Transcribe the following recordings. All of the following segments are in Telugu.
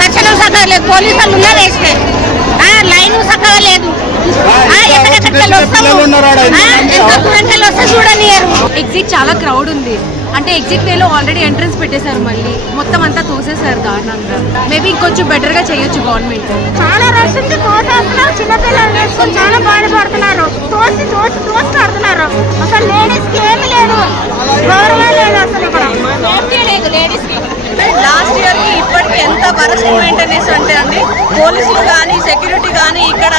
దర్శనం సక్కగా లేదు, పోలీసులు ఉన్నా వేస్తే లైన్ సక్కగా లేదు. ఎగ్జిట్ చాలా క్రౌడ్ ఉంది. అంటే ఎగ్జిట్ వేలో ఆల్రెడీ ఎంట్రన్స్ పెట్టేశారు, మళ్ళీ మొత్తం అంతా తోసేశారు దారుణంగా. మేబీ ఇంకొంచెం బెటర్ గా చేయొచ్చు గవర్నమెంట్. చాలా రష్ ఉంది, తోసేస్తున్నారు, చిన్నపిల్లలు వేసుకొని చాలా బాధపడుతున్నారు, తోసి తోసి తోసి పడుతున్నారు. అసలు లేడీస్ కి ఏమి లేదు, గౌరవం లేదు, అసలు ఇక్కడ సేఫ్టీ లేదు లేడీస్ కి. లాస్ట్ ఇయర్ కి ఇప్పటికి ఎంత వరస్ట్ మెయింటెనెన్స్ అంటే అండి, పోలీసులు కానీ సెక్యూరిటీ కానీ ఇక్కడ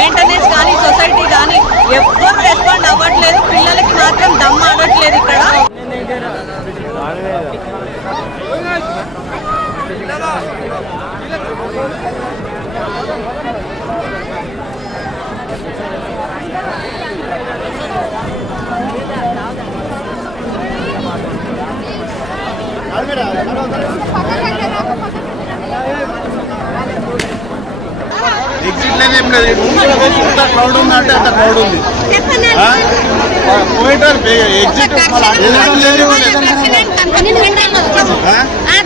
మెయింటెనెన్స్ కానీ సొసైటీ కానీ ఎవ్వరు రెస్పాండ్ అవ్వట్లేదు. పిల్లలకి మాత్రం దమ్ ఆడట్లేదు ఇక్కడ. ఎగ్జిట్ లేదు, ఏం లేదు. ఎంత క్రౌడ్ ఉందంటే అంత క్రౌడ్ ఉంది.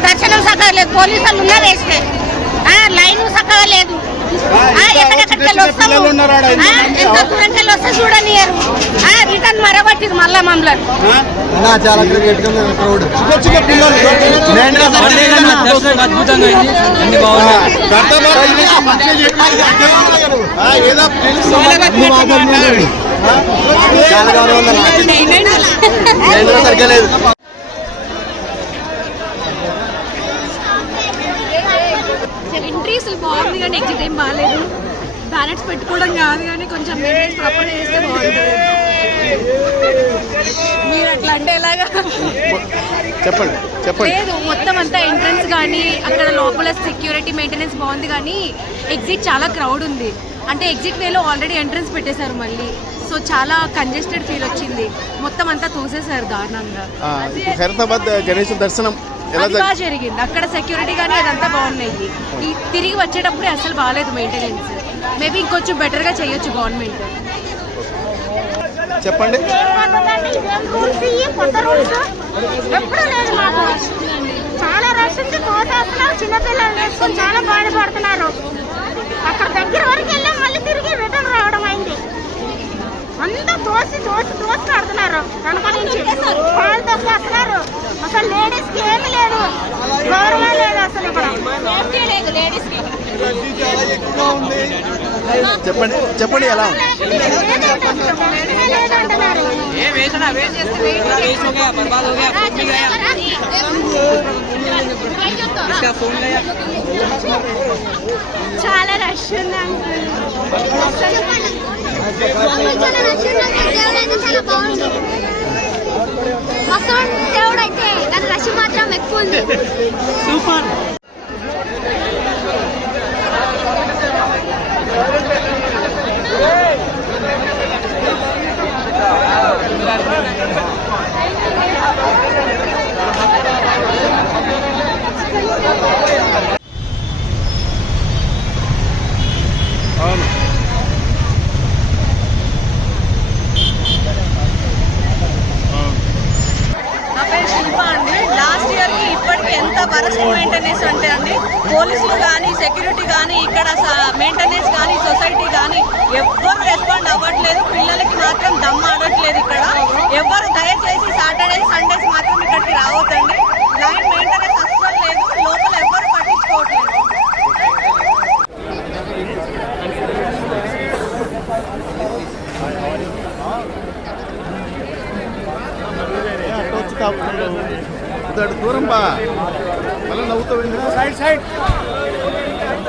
దర్శనం సక్కగా లేదు, పోలీసులు ఉన్నా వేస్తే లైన్ సక్కగా లేదు. ఎంత దూరంకి వస్తే చూడనియరు, రిటర్న్ మరబట్టింది మళ్ళా మమ్మల్ని. చాలా క్రౌడ్. అద్భుతంగా అన్ని బాగున్నాయి. చాలా గౌరవం సరిగ్గా లేదు. ఎంట్రీ అసలు బాగుంది కానీ ఎగ్జిట్ ఏం బాగాలేదు. బ్యానర్స్ పెట్టుకోవడం కాదు కానీ కొంచెం మెయింటెనెన్స్ ప్రాపర్ చేస్తే బాగుంటుంది. మీరు అట్లా అంటే ఎలాగా? చెప్పండి చెప్పండి. లేదు, మొత్తం అంతా ఎంట్రన్స్ కానీ అక్కడ లోపల సెక్యూరిటీ మెయింటెనెన్స్ బాగుంది కానీ ఎగ్జిట్ చాలా క్రౌడ్ ఉంది. అంటే ఎగ్జిట్ వేలో ఆల్రెడీ ఎంట్రన్స్ పెట్టేశారు మళ్ళీ, సో చాలా కంజెస్టెడ్ ఫీల్ వచ్చింది. మొత్తం అంతా తోసేశారు దారుణంగా. ఖైరతాబాద్ గణేష్ దర్శనం బాగా జరిగింది, అక్కడ సెక్యూరిటీ కానీ అదంతా బాగున్నాయి. ఈ తిరిగి వచ్చేటప్పుడే అసలు బాగాలేదు మెయింటెనెన్స్. మేబీ ఇంకొంచెం బెటర్ గా చేయొచ్చు గవర్నమెంట్. చెప్పండి. చాలా రష్ ఉంది, తోసేస్తున్నారు, చిన్నపిల్లలు వేసుకొని చాలా బాధపడుతున్నారు. అక్కడ దగ్గర వరకు వెళ్ళాం, మళ్ళీ తిరిగి రిటర్న్ రావడం అయింది. అంతా తోసి తోసి తోసి పడుతున్నారు, వెనక నుంచి పాలు తోసేస్తున్నారు. అసలు లేడీస్ కి ఏమి లేదు, గౌరవం లేదు, అసలు ఇక్కడ సేఫ్టీ లేదు లేడీస్ కి. చెప్పండి చెప్పండి ఎలా చాలా రష్ ఉంది అంకుల్. దేవుడు అయితే కానీ రష్ మాత్రం ఎక్కువ ఉంది. సూపర్. అవును. నా పేరు శిల్ప అండి. లాస్ట్ ఇయర్ కి ఇప్పటికి ఎంత వరస్ట్ మెయింటెనెన్స్ అంటే అండి, పోలీసులు కానీ సెక్యూరిటీ కానీ ఇక్కడ మెయింటెనెన్స్ కానీ సొసైటీ కానీ ఎవ్వరు రెస్పాండ్ అవ్వట్లేదు. పిల్లలకి మాత్రం దమ్ ఆడట్లేదు ఇక్కడ. ఎవ్వరు దయచేసి సాటర్డే సండేస్ మాత్రం ఇక్కడికి రావద్దండి. లైన్ మెయింటెనెన్స్ అస్సలు లేదు, లోపల ఎవ్వరు పట్టించుకోవట్లేదు. దూరం బా మళ్ళీ నవ్వుతావు. Side side